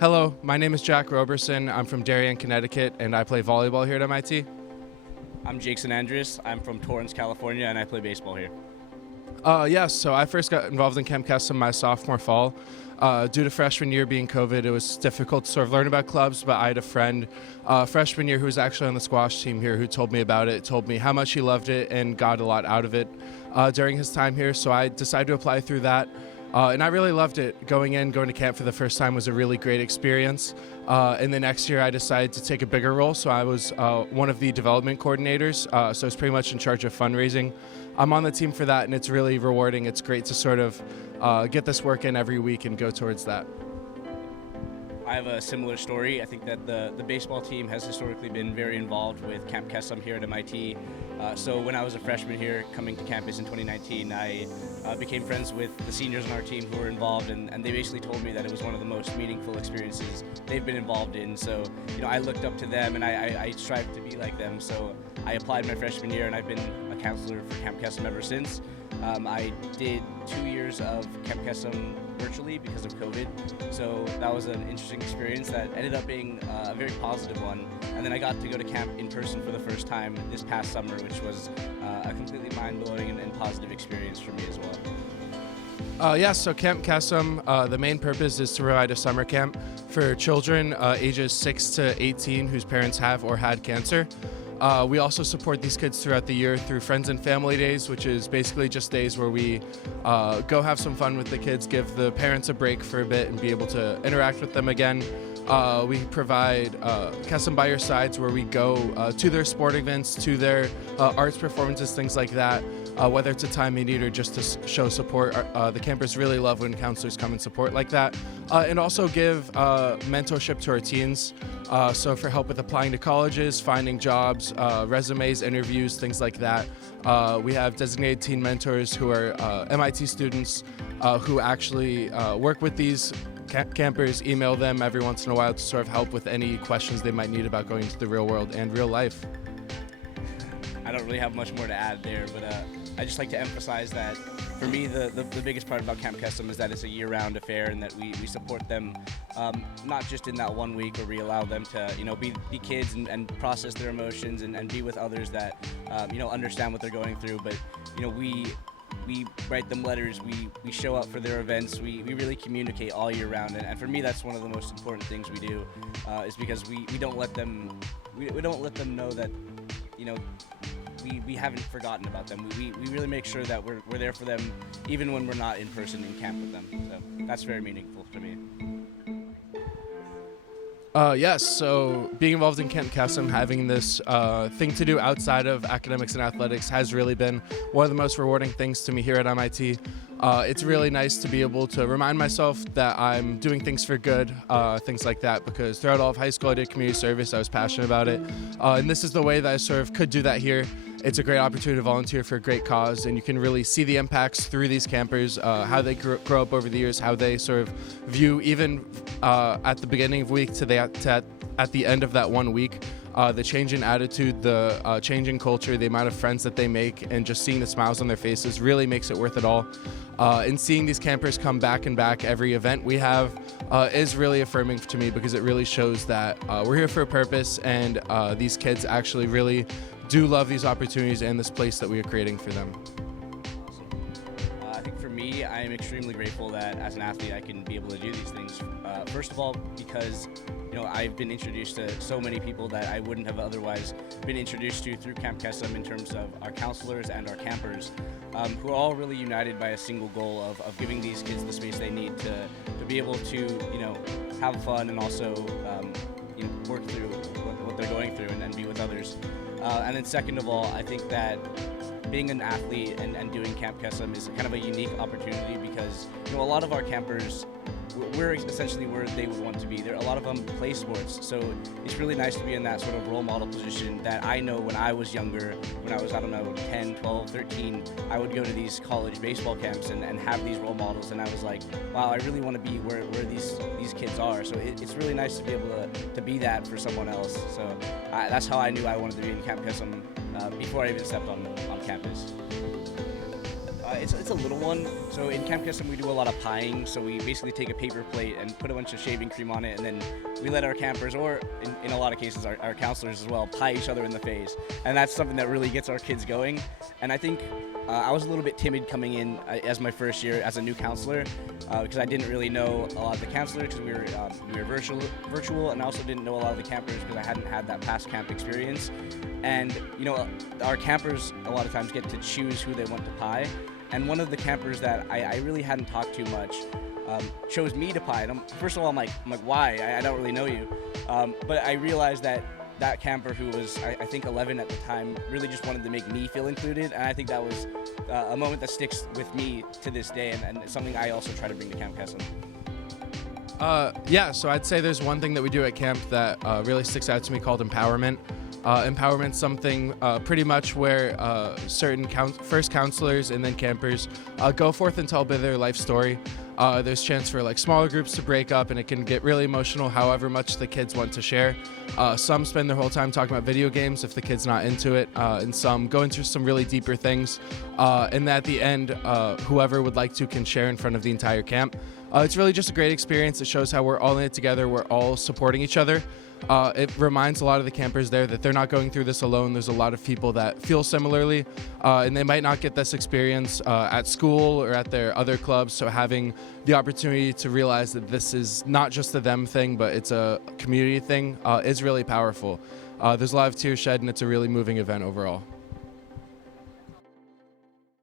Hello, my name is Jack Roberson. I'm from Darien, Connecticut, and I play volleyball here at MIT. I'm Jake Sonandres. I'm from Torrance, California, and I play baseball here. So I first got involved in Camp Kesem my sophomore fall. Due to freshman year being COVID, it was difficult to sort of learn about clubs, but I had a friend freshman year who was actually on the squash team here who told me about it, told me how much he loved it and got a lot out of it during his time here, so I decided to apply through that. And I really loved it. Going to camp for the first time was a really great experience. And the next year I decided to take a bigger role, so I was one of the development coordinators, so I was pretty much in charge of fundraising. I'm on the team for that, and it's really rewarding. It's great to sort of get this work in every week and go towards that. I have a similar story. I think that the baseball team has historically been very involved with Camp Kesem here at MIT. So when I was a freshman here coming to campus in 2019, I became friends with the seniors on our team who were involved, and they basically told me that it was one of the most meaningful experiences they've been involved in. So, I looked up to them, and I strived to be like them. So I applied my freshman year, and I've been a counselor for Camp Kesem ever since. I did 2 years of Camp Kesem virtually because of COVID, so that was an interesting experience that ended up being a very positive one. And then I got to go to camp in person for the first time this past summer, which was a completely mind-blowing and positive experience for me as well. So Camp Kesem, the main purpose is to provide a summer camp for children ages 6 to 18 whose parents have or had cancer. We also support these kids throughout the year through Friends and Family Days, which is basically just days where we go have some fun with the kids, give the parents a break for a bit and be able to interact with them again. We provide Kesem by Your Sides, where we go to their sport events, to their arts performances, things like that, whether it's a time in need or just to show support. The campers really love when counselors come and support like that. And also give mentorship to our teens. So for help with applying to colleges, finding jobs, resumes, interviews, things like that. We have designated teen mentors who are MIT students who actually work with these campers, email them every once in a while to sort of help with any questions they might need about going into the real world and real life. I don't really have much more to add there, but I just like to emphasize that for me, the biggest part about Camp Kesem is that it's a year-round affair, and that we support them not just in that 1 week where we allow them to be kids and process their emotions and be with others that understand what they're going through, but we write them letters, we show up for their events, we really communicate all year round, and for me that's one of the most important things we do, is because we don't let them know that we haven't forgotten about them. We really make sure that we're there for them even when we're not in person in camp with them. So that's very meaningful to me. So being involved in Camp Kesem, having this thing to do outside of academics and athletics has really been one of the most rewarding things to me here at MIT. It's really nice to be able to remind myself that I'm doing things for good, things like that, because throughout all of high school I did community service, I was passionate about it, and this is the way that I sort of could do that here. It's a great opportunity to volunteer for a great cause, and you can really see the impacts through these campers, how they grow up over the years, how they sort of view even at the beginning of the week to at the end of that 1 week, the change in attitude, the change in culture, the amount of friends that they make, and just seeing the smiles on their faces really makes it worth it all. And seeing these campers come back and back every event we have is really affirming to me, because it really shows that we're here for a purpose, and these kids actually really do love these opportunities and this place that we are creating for them. I think for me, I am extremely grateful that as an athlete I can be able to do these things. First of all, because I've been introduced to so many people that I wouldn't have otherwise been introduced to through Camp Kesem, in terms of our counselors and our campers, who are all really united by a single goal of giving these kids the space they need to be able to have fun and also work through what they're going through and be with others. And then second of all, I think that being an athlete and doing Camp Kesem is kind of a unique opportunity, because a lot of our campers, we're essentially where they would want to be. A lot of them play sports, so it's really nice to be in that sort of role model position that I know when I was younger, when I was, 10, 12, 13, I would go to these college baseball camps and have these role models, and I was like, wow, I really want to be where these kids are. So it's really nice to be able to be that for someone else. So that's how I knew I wanted to be in Camp Kesem before I even stepped on campus. It's a little one. So in Camp Kesem we do a lot of pieing. So we basically take a paper plate and put a bunch of shaving cream on it, and then we let our campers, or in a lot of cases our counselors as well, pie each other in the face. And that's something that really gets our kids going. And I think I was a little bit timid coming in as my first year as a new counselor because I didn't really know a lot of the counselors because we were virtual, and I also didn't know a lot of the campers because I hadn't had that past camp experience. And our campers a lot of times get to choose who they want to pie. And one of the campers that I really hadn't talked to much chose me to pie. And first of all, I'm like, why? I don't really know you. But I realized that camper, who was I think 11 at the time, really just wanted to make me feel included. And I think that was a moment that sticks with me to this day, and it's something I also try to bring to Camp Kesem. Yeah, so I'd say there's one thing that we do at camp that really sticks out to me called empowerment. Empowerment's something pretty much where certain first counselors and then campers go forth and tell a bit of their life story. There's chance for like smaller groups to break up, and it can get really emotional however much the kids want to share. Some spend their whole time talking about video games if the kid's not into it, and some go into some really deeper things. And at the end, whoever would like to can share in front of the entire camp. It's really just a great experience. It shows how we're all in it together. We're all supporting each other. It reminds a lot of the campers there that they're not going through this alone. There's a lot of people that feel similarly, and they might not get this experience at school or at their other clubs. So having the opportunity to realize that this is not just a them thing, but it's a community thing is really powerful. There's a lot of tears shed, and it's a really moving event overall.